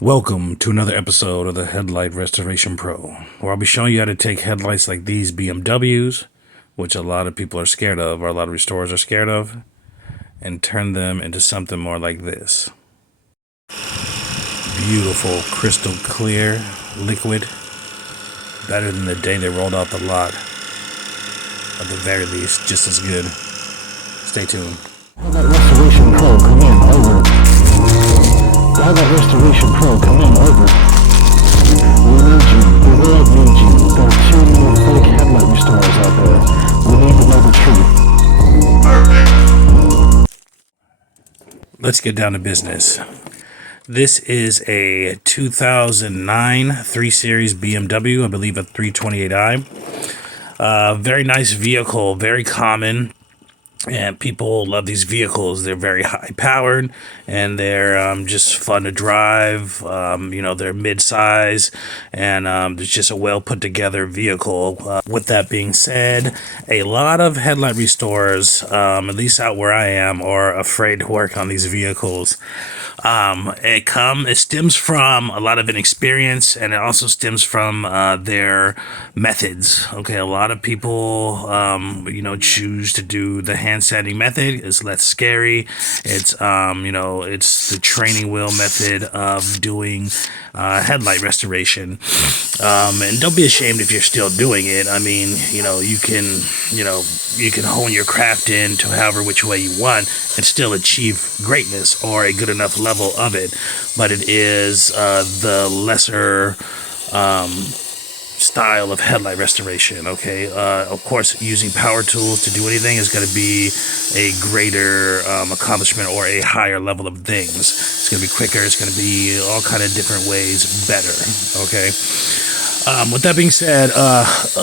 Welcome to another episode of the Headlight Restoration Pro, where I'll be showing you how to take headlights like these BMWs, which a lot of people are scared of, or a lot of restorers are scared of, and turn them into something more like this. Beautiful, crystal clear, liquid, better than the day they rolled out the lot. At the very least, just as good. Stay tuned. Headlight Restoration Pro, come in, over. Headlight Restoration Pro, come in, over. We need you. The world needs you. There are too many fake headlight restorers out there. We need to know the truth. Let's get down to business. This is a 2009 3 Series BMW, I believe a 328i. Very nice vehicle, very common. And people love these vehicles. They're very high powered and they're just fun to drive. They're mid-size and it's just a well put together vehicle. With that being said, a lot of headlight restorers, at least out where I am, are afraid to work on these vehicles. It stems from a lot of inexperience, and it also stems from their methods. Okay, a lot of people, choose to do the hand sanding method. It's less scary. It's it's the training wheel method of doing headlight restoration. And don't be ashamed if you're still doing it. I mean, you can hone your craft in to however which way you want and still achieve greatness or a good enough level of it. But it is the lesser style of headlight restoration. Okay, of course, using power tools to do anything is going to be a greater accomplishment or a higher level of things. It's going to be quicker. It's going to be all kind of different ways better. Okay. With that being said,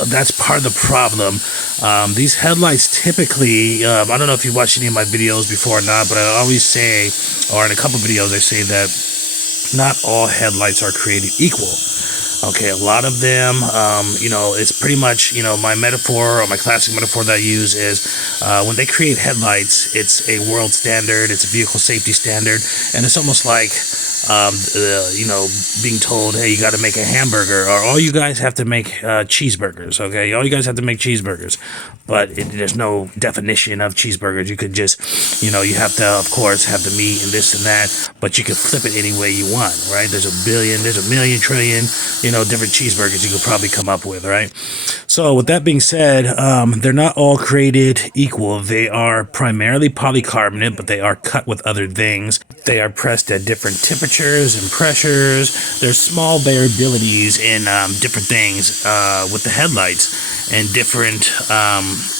that's part of the problem. These headlights typically, I don't know if you've watched any of my videos before or not, but I always say, or in a couple videos, I say that not all headlights are created equal. Okay, a lot of them, it's pretty much, my metaphor or my classic metaphor that I use is when they create headlights, it's a world standard, it's a vehicle safety standard, and it's almost like, being told, hey, you got to make a hamburger, or all you guys have to make cheeseburgers, okay? All you guys have to make cheeseburgers, but there's no definition of cheeseburgers. You could just, you have to, of course, have the meat and this and that, but you can flip it any way you want, right? There's a million trillion, different cheeseburgers you could probably come up with, right? So with that being said, they're not all created equal. They are primarily polycarbonate, but they are cut with other things. They are pressed at different temperatures and pressures. There's small variabilities in different things with the headlights and different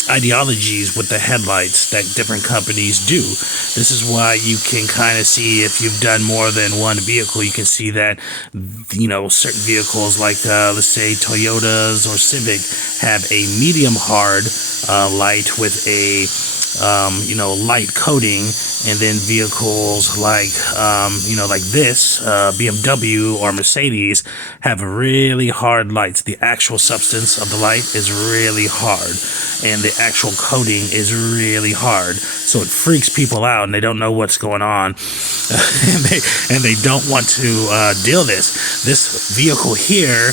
ideologies with the headlights that different companies do. This is why you can kind of see, if you've done more than one vehicle, you can see that, certain vehicles like, let's say Toyotas or Civic have a medium hard light with a light coating, and then vehicles like this BMW or Mercedes have really hard lights. The actual substance of the light is really hard, and the actual coating is really hard, so it freaks people out, and they don't know what's going on, and they don't want to deal this vehicle here.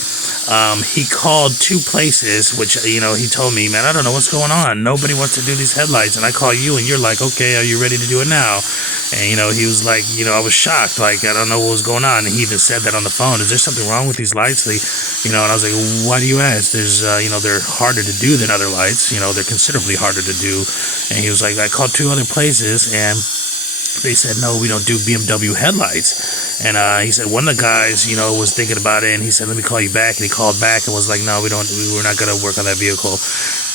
He called 2 places, which, he told me, man, I don't know what's going on. Nobody wants to do these headlights. And I call you and you're like, okay, are you ready to do it now? And, he was like, I was shocked. Like, I don't know what was going on. And he even said that on the phone. Is there something wrong with these lights? And I was like, why do you ask? There's, they're harder to do than other lights. They're considerably harder to do. And he was like, I called 2 other places and they said, no, we don't do BMW headlights. And he said one of the guys, was thinking about it, and he said, let me call you back. And he called back and was like, no, we're not going to work on that vehicle.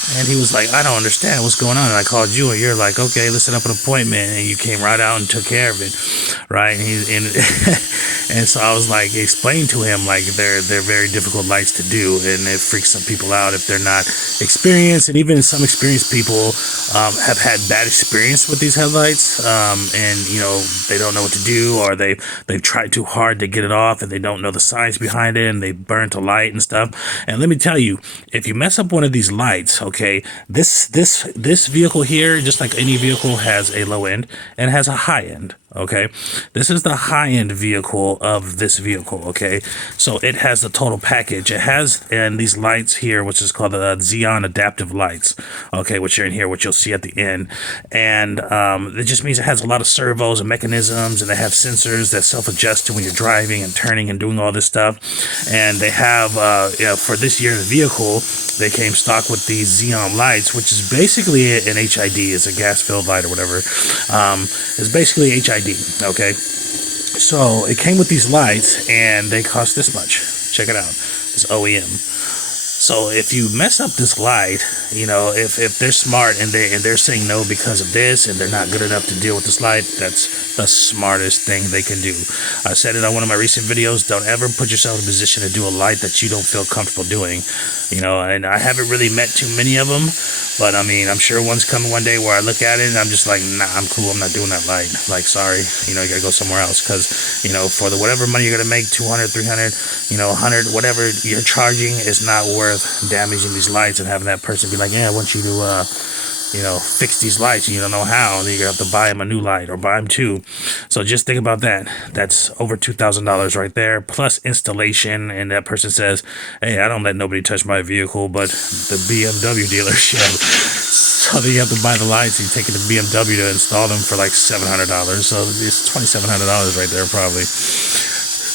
And he was like, I don't understand what's going on. And I called you, and you're like, okay, let's set up an appointment. And you came right out and took care of it, right? And so I was like, explain to him, like, they're very difficult lights to do, and it freaks some people out if they're not experienced. And even some experienced people have had bad experience with these headlights, and they don't know what to do, or they've tried too hard to get it off, and they don't know the science behind it, and they burnt a light and stuff. And let me tell you, if you mess up one of these lights, okay, this vehicle here, just like any vehicle, has a low end and has a high end. Okay, this is the high-end vehicle of this vehicle. Okay, so it has the total package. It has and these lights here, which is called the Xeon adaptive lights. Okay, which are in here, which you'll see at the end, and it just means it has a lot of servos and mechanisms, and they have sensors that self-adjust to when you're driving and turning and doing all this stuff. And they have for this year's vehicle, they came stock with these Xeon lights, which is basically an HID. It's a gas-filled light or whatever. It's basically HID. Okay, so it came with these lights, and they cost this much. Check it out. It's OEM. So if you mess up this light, you know, if they're smart and they're saying no because of this, and they're not good enough to deal with this light, that's the smartest thing they can do. I said it on one of my recent videos. Don't ever put yourself in a position to do a light that you don't feel comfortable doing. You know, and I haven't really met too many of them, but I mean, I'm sure one's coming one day where I look at it and I'm just like, nah, I'm cool. I'm not doing that light. Like, sorry, you know, you gotta go somewhere else, because, you know, for the whatever money you're gonna make, 200, 300, you know, 100, whatever you're charging, is not worth damaging these lights and having that person be like, yeah, I want you to you know, fix these lights, and you don't know how, and then you're gonna have to buy them a new light or buy them two. So just think about that. That's over $2,000 right there, plus installation. And that person says, hey, I don't let nobody touch my vehicle but the BMW dealership. So then you have to buy the lights, and you take it to BMW to install them for like $700. So it's $2,700 right there probably.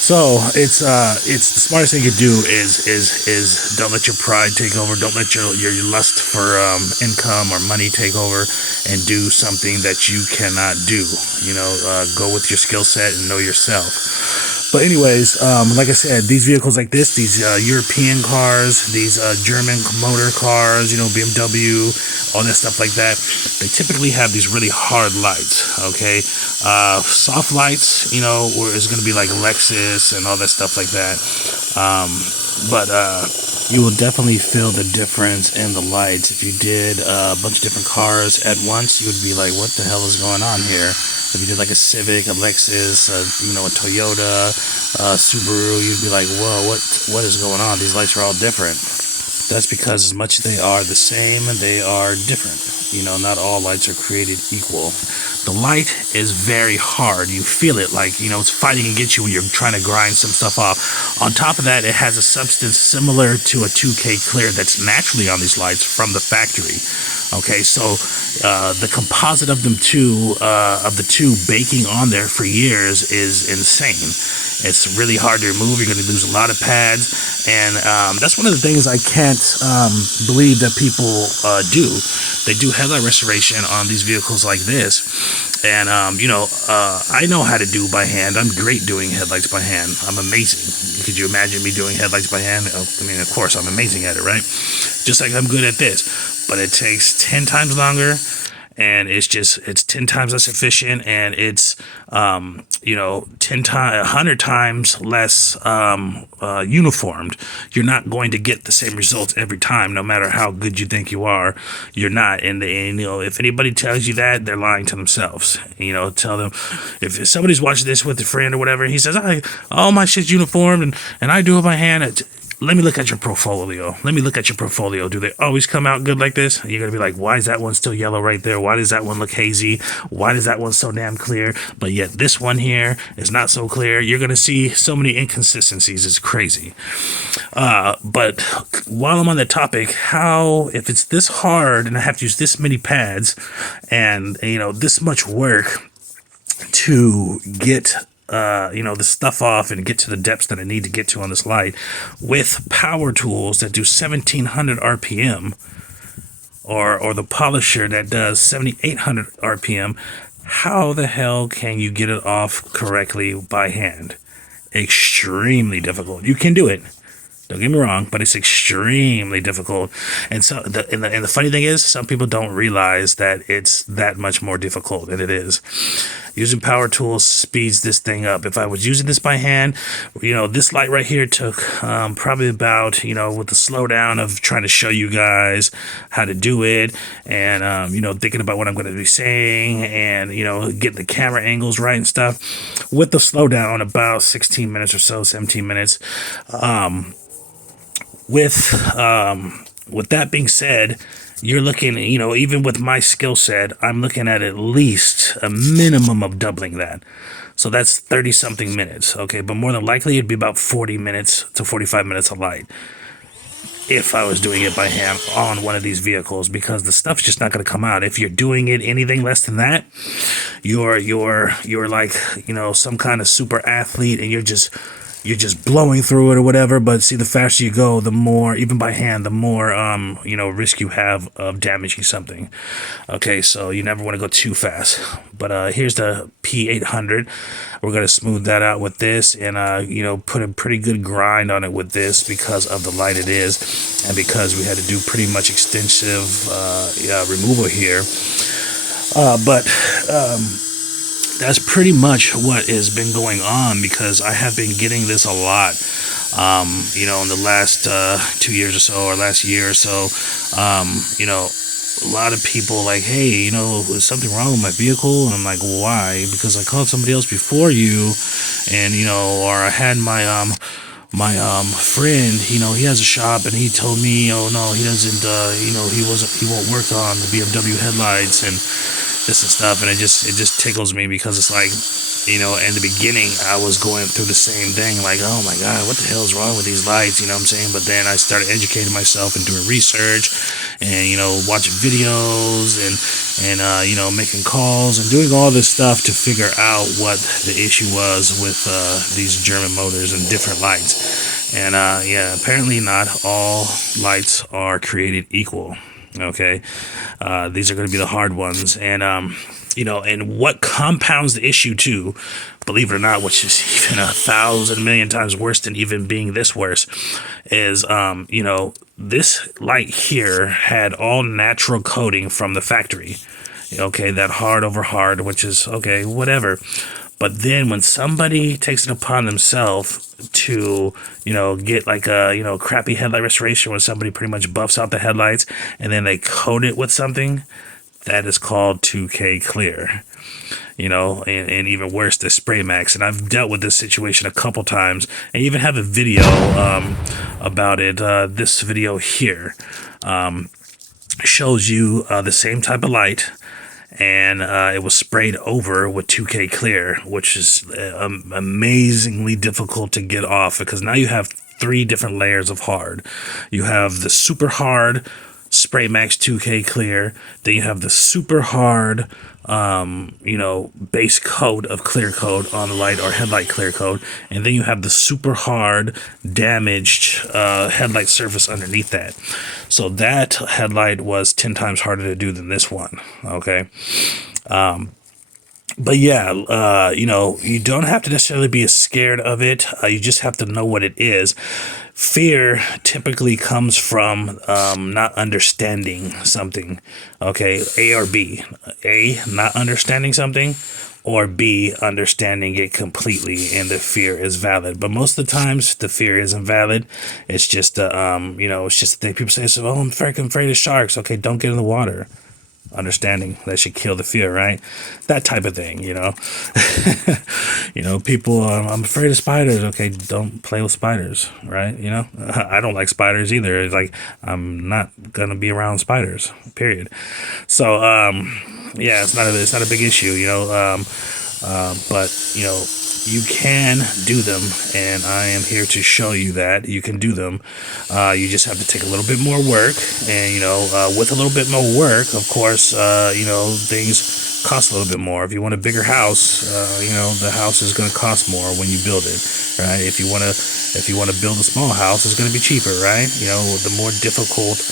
So it's the smartest thing you do is don't let your pride take over. Don't let your lust for income or money take over, and do something that you cannot do. You know, go with your skill set and know yourself. But anyways, like I said, these vehicles like this, these European cars, these German motor cars, you know, BMW, all that stuff like that, they typically have these really hard lights, okay? Soft lights, you know, where it's going to be like Lexus and all that stuff like that. But you will definitely feel the difference in the lights. If you did a bunch of different cars at once, you would be like, what the hell is going on here? If you did like a Civic, a Lexus, you know, a Toyota, Subaru, you'd be like, whoa, what is going on? These lights are all different. That's because as much as they are the same, they are different. You know, not all lights are created equal. The light is very hard. You feel it like, you know, it's fighting against you when you're trying to grind some stuff off. On top of that, it has a substance similar to a 2K clear that's naturally on these lights from the factory. Okay, so the composite of them the two baking on there for years is insane. It's really hard to remove. You're going to lose a lot of pads, and that's one of the things I can't believe that people do. They do headlight restoration on these vehicles like this, and you know, I know how to do by hand. I'm great doing headlights by hand. I'm amazing. Could you imagine me doing headlights by hand? I mean, of course, I'm amazing at it, right? Just like I'm good at this, but it takes 10 times longer, and it's 10 times less efficient, and it's you know, 100 times less uniformed. You're not going to get the same results every time, no matter how good you think you are. You're not. And you know, if anybody tells you that, they're lying to themselves. You know, tell them, if somebody's watching this with a friend or whatever, he says, all my shit's uniformed, and I do it by hand. Let me look at your portfolio. Do they always come out good like this? You're going to be like, why is that one still yellow right there? Why does that one look hazy? Why does that one so damn clear? But yet this one here is not so clear. You're going to see so many inconsistencies. It's crazy. But while I'm on that topic, if it's this hard and I have to use this many pads and, you know, this much work to get you know, the stuff off and get to the depths that I need to get to on this light with power tools that do 1700 RPM or the polisher that does 7800 RPM, how the hell can you get it off correctly by hand? Extremely difficult. You can do it. Don't get me wrong, but it's extremely difficult. And so, the funny thing is, some people don't realize that it's that much more difficult than it is. Using power tools speeds this thing up. If I was using this by hand, you know, this light right here took probably about, you know, with the slowdown of trying to show you guys how to do it, and you know, thinking about what I'm going to be saying, and you know, getting the camera angles right and stuff. With the slowdown, about 16 minutes or so, 17 minutes. With that being said, you're looking, even with my skill set, I'm looking at least a minimum of doubling that. So that's 30 something minutes. Okay. But more than likely, it'd be about 40 minutes to 45 minutes of light if I was doing it by hand on one of these vehicles, because the stuff's just not going to come out. If you're doing it anything less than that, you're like, some kind of super athlete, and you're just blowing through it or whatever. But see, the faster you go, the more, even by hand, the more risk you have of damaging something. Okay, so you never want to go too fast. But here's the P800. We're gonna smooth that out with this, and put a pretty good grind on it with this because of the light it is, and because we had to do pretty much extensive removal here. But that's pretty much what has been going on, because I have been getting this a lot, in the last 2 years or so, or last year or so. A lot of people like, hey, is something wrong with my vehicle? And I'm like, why? Because I called somebody else before you, and or I had my friend, he has a shop, and he told me, oh no, he doesn't, he won't work on the BMW headlights and this and stuff. And it just tickles me, because it's like, in the beginning I was going through the same thing, like, oh my god, what the hell is wrong with these lights, what I'm saying? But then I started educating myself and doing research, and watching videos, and making calls and doing all this stuff to figure out what the issue was with these German motors and different lights. And apparently not all lights are created equal. Okay, these are going to be the hard ones, and and what compounds the issue too, believe it or not, which is even 1,000 million times worse than even being this worse, is this light here had all natural coating from the factory. Okay, that hard over hard, which is okay, whatever. But then when somebody takes it upon themselves to, get like a, crappy headlight restoration, where somebody pretty much buffs out the headlights and then they coat it with something, that is called 2K clear. And even worse, the spray max. And I've dealt with this situation a couple times, and even have a video about it. This video here shows you the same type of light, and it was sprayed over with 2K clear, which is amazingly difficult to get off, because now you have 3 different layers of hard. You have the super hard spray max 2K clear, then you have the super hard base coat of clear coat on the light, or headlight clear coat, and then you have the super hard damaged headlight surface underneath that. So that headlight was 10 times harder to do than this one. Okay. But yeah, you don't have to necessarily be scared of it. You just have to know what it is. Fear typically comes from not understanding something. Okay, A or B. A, not understanding something, or B, understanding it completely, and the fear is valid. But most of the times, the fear isn't valid. It's just, it's just the thing people say, so, oh, I'm freaking afraid of sharks. Okay, don't get in the water. Understanding that should kill the fear, right? That type of thing, people, I'm afraid of spiders. Okay, don't play with spiders, right? I don't like spiders either. It's like, I'm not gonna be around spiders, period. So it's not a big issue, but you can do them, and I am here to show you that you can do them. You just have to take a little bit more work, and with a little bit more work, of course, things cost a little bit more. If you want a bigger house, the house is going to cost more when you build it, right? If you want to build a small house, it's going to be cheaper, right? The more difficult,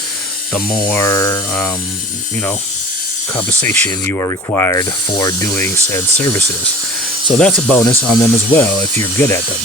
the more compensation you are required for doing said services. So that's a bonus on them as well if you're good at them.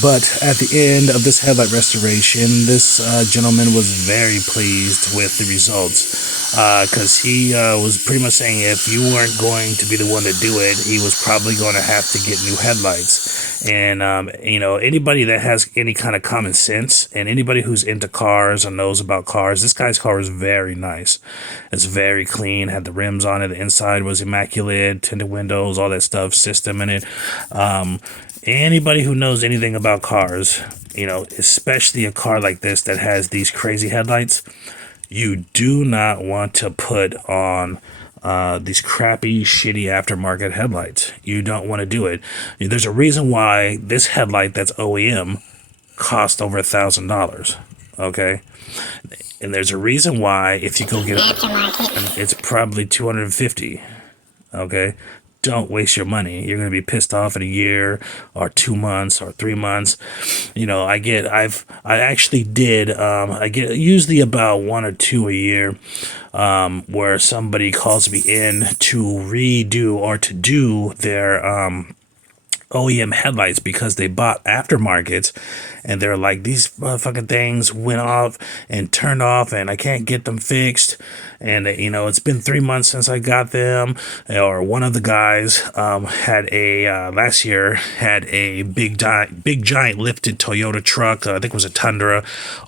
But at the end of this headlight restoration, this gentleman was very pleased with the results, because he was pretty much saying if you weren't going to be the one to do it, he was probably going to have to get new headlights. And, anybody that has any kind of common sense, and anybody who's into cars or knows about cars, this guy's car is very nice. It's very clean, had the rims on it, the inside was immaculate, tinted windows, all that stuff, system in it. Anybody who knows anything about cars, especially a car like this that has these crazy headlights, You do not want to put on these crappy, shitty aftermarket headlights. You don't want to do it. There's a reason why this headlight that's OEM cost over $1,000. Okay, and there's a reason why if you go get it, it's probably $250. Okay, don't waste your money. You're gonna be pissed off in a year or 2 months or 3 months. I actually did. I get usually about 1 or 2 a year, where somebody calls me in to redo or to do their OEM headlights because they bought aftermarkets, and they're like, these motherfucking things went off and turned off and I can't get them fixed, and it's been 3 months since I got them. Or one of the guys had a last year had a big giant lifted Toyota truck, I think it was a Tundra,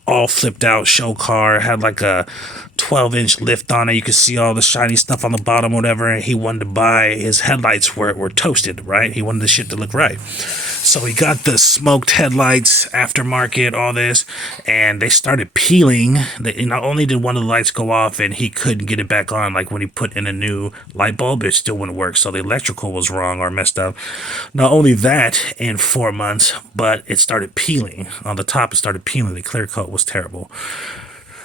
all flipped out show car, had like a 12-inch lift on it. You could see all the shiny stuff on the bottom, whatever. And he wanted to buy, his headlights were toasted, right? He wanted the shit to look right. So he got the smoked headlights, aftermarket, all this, and they started peeling. Not only did one of the lights go off and he couldn't get it back on, like when he put in a new light bulb, it still wouldn't work. So the electrical was wrong or messed up. Not only that, in 4 months, but it started peeling. On the top, it started peeling. The clear coat was terrible.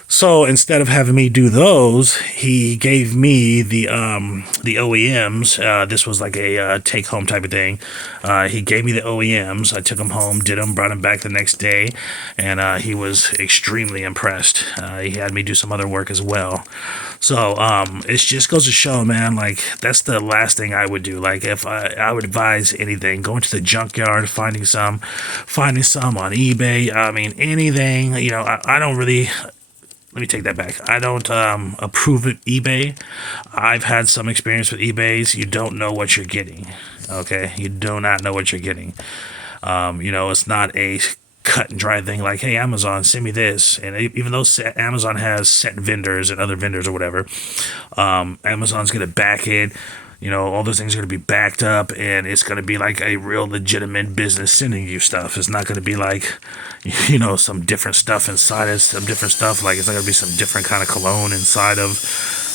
So instead of having me do those, he gave me the OEMs. This was like a take-home type of thing. He gave me the OEMs. I took them home, did them, brought them back the next day, and he was extremely impressed. He had me do some other work as well. So it just goes to show, man, like that's the last thing I would do. Like if I would advise anything, going to the junkyard, finding some on eBay. I mean, anything. I don't really. Let me take that back. I don't approve of eBay. I've had some experience with eBays. You don't know what you're getting. Okay? You do not know what you're getting. It's not a cut and dry thing like, hey, Amazon, send me this. And even though Amazon has set vendors and other vendors or whatever, Amazon's going to back it. All those things are going to be backed up, and it's going to be like a real legitimate business sending you stuff. It's not going to be like, some different stuff inside it, some different stuff. Like, it's not going to be some different kind of cologne inside of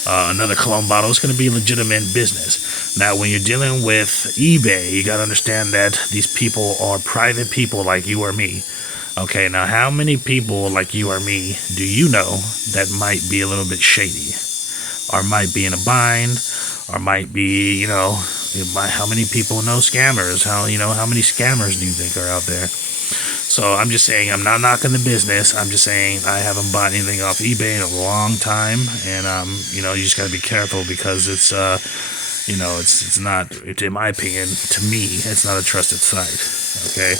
another cologne bottle. It's going to be legitimate business. Now, when you're dealing with eBay, you got to understand that these people are private people like you or me. Okay, now how many people like you or me do you know that might be a little bit shady, or might be in a bind, or might be, how many people know scammers? How many scammers do you think are out there? So I'm just saying, I'm not knocking the business. I'm just saying I haven't bought anything off eBay in a long time, and you just got to be careful because it's it's not, in my opinion, to me, it's not a trusted site. Okay.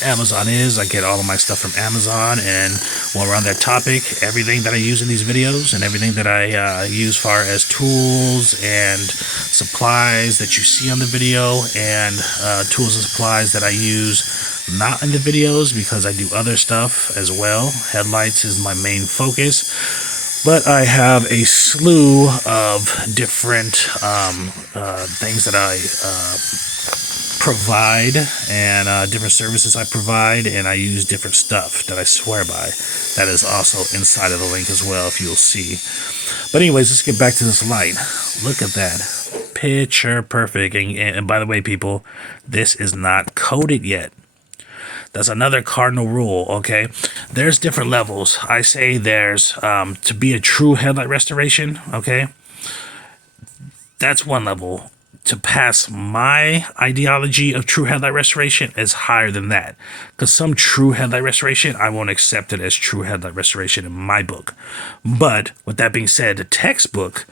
Amazon is. I get all of my stuff from Amazon, and while we're on that topic, everything that I use in these videos and everything that I use far as tools and supplies that you see on the video, and tools and supplies that I use not in the videos because I do other stuff as well. Headlights is my main focus, but I have a slew of different things that I provide, and different services I provide, and I use different stuff that I swear by. That is also inside of the link as well, if you'll see. But anyways, let's get back to this light. Look at that. Picture perfect. And by the way, people, this is not coated yet. That's another cardinal rule, okay? There's different levels. I say there's, to be a true headlight restoration, okay? That's one level. To pass my ideology of true headlight restoration is higher than that. Because some true headlight restoration, I won't accept it as true headlight restoration in my book. But with that being said, the textbook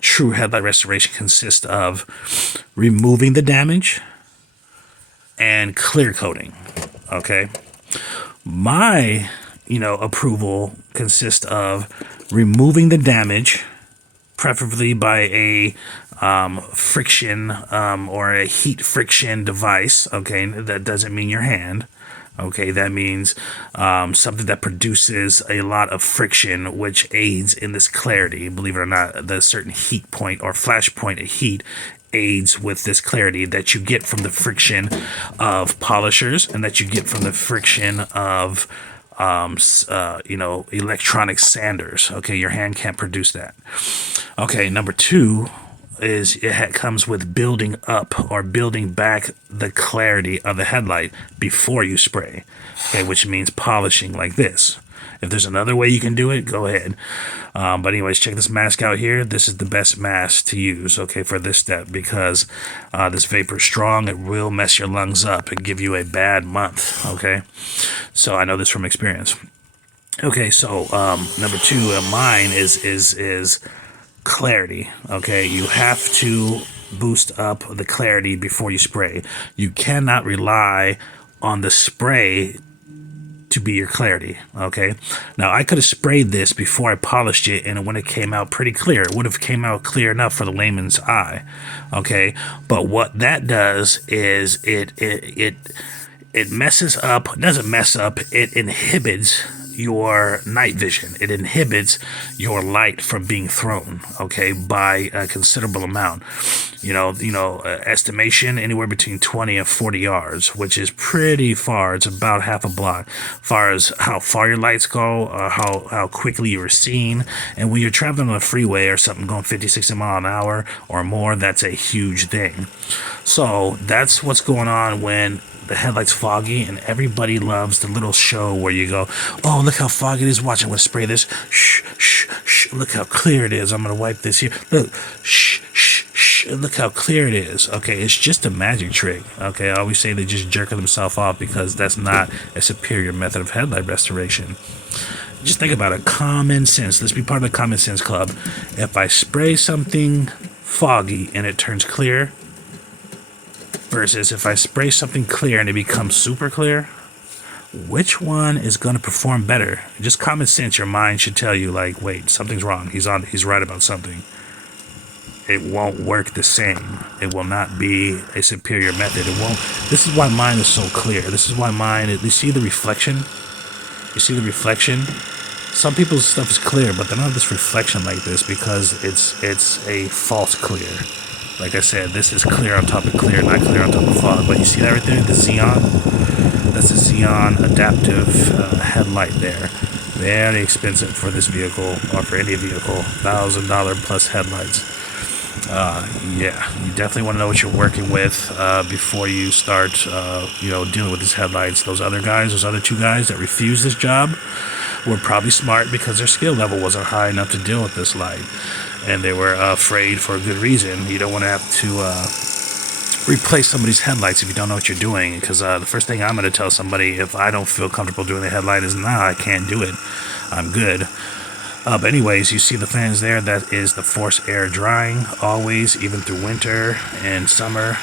true headlight restoration consists of removing the damage and clear coating. Okay. My, approval consists of removing the damage, preferably by a friction or a heat friction device. Okay, that doesn't mean your hand. Okay, that means something that produces a lot of friction, which aids in this clarity. Believe it or not, the certain heat point or flash point of heat aids with this clarity that you get from the friction of polishers and that you get from the friction of electronic sanders. Okay, your hand can't produce that. Okay, number two is comes with building up or building back the clarity of the headlight before you spray. Okay, which means polishing like this. If there's another way you can do it, go ahead. But anyways, check this mask out here. This is the best mask to use, okay, for this step, because this vapor is strong. It will mess your lungs up and give you a bad month, okay? So I know this from experience. Okay, so number two of mine is clarity, okay? You have to boost up the clarity before you spray. You cannot rely on the spray to be your clarity, okay? Now, I could have sprayed this before I polished it, and when it came out pretty clear, it would have came out clear enough for the layman's eye, okay? But what that does is it messes up, doesn't mess up, it inhibits your night vision. It inhibits your light from being thrown, okay, by a considerable amount. Estimation anywhere between 20 and 40 yards, which is pretty far. It's about half a block. Far as how far your lights go, how quickly you're seen, and when you're traveling on a freeway or something going 50, 60 mile an hour or more, that's a huge thing. So that's what's going on when the headlight's foggy, and everybody loves the little show where you go, oh, look how foggy it is. Watch, I'm going to spray this. Shh, shh, shh. Look how clear it is. I'm going to wipe this here. Look, shh, shh, shh. Look how clear it is. Okay, it's just a magic trick. Okay, I always say they just jerking themselves off because that's not a superior method of headlight restoration. Just think about it. Common sense. Let's be part of the common sense club. If I spray something foggy and it turns clear, versus if I spray something clear and it becomes super clear, which one is going to perform better? Just common sense, your mind should tell you, like, wait, something's wrong. He's right about something. It won't work the same. It will not be a superior method. It won't. This is why mine is so clear. This is why mine, you see the reflection? You see the reflection? Some people's stuff is clear, but they don't have this reflection like this because it's a false clear. Like I said, this is clear on top of clear, not clear on top of fog. But you see that right there, the Xeon? That's a Xeon adaptive headlight there. Very expensive for this vehicle, or for any vehicle. $1,000 plus headlights. Yeah, you definitely want to know what you're working with before you start, dealing with these headlights. Those other two guys that refused this job were probably smart because their skill level wasn't high enough to deal with this light. And they were afraid for a good reason. You don't want to have to replace somebody's headlights if you don't know what you're doing. Because the first thing I'm going to tell somebody if I don't feel comfortable doing the headlight is, nah, I can't do it. I'm good. But anyways, you see the fans there. That is the forced air drying. Always, even through winter and summer,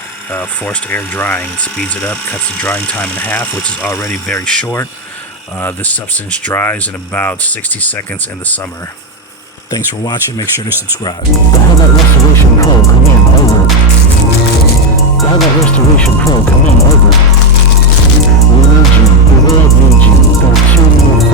forced air drying. It speeds it up, cuts the drying time in half, which is already very short. This substance dries in about 60 seconds in the summer. Thanks for watching. Make sure to subscribe. The Headlight Restoration Pro, come in, over. The Headlight Restoration Pro, come in, over. We need you. The world needs you. There are too many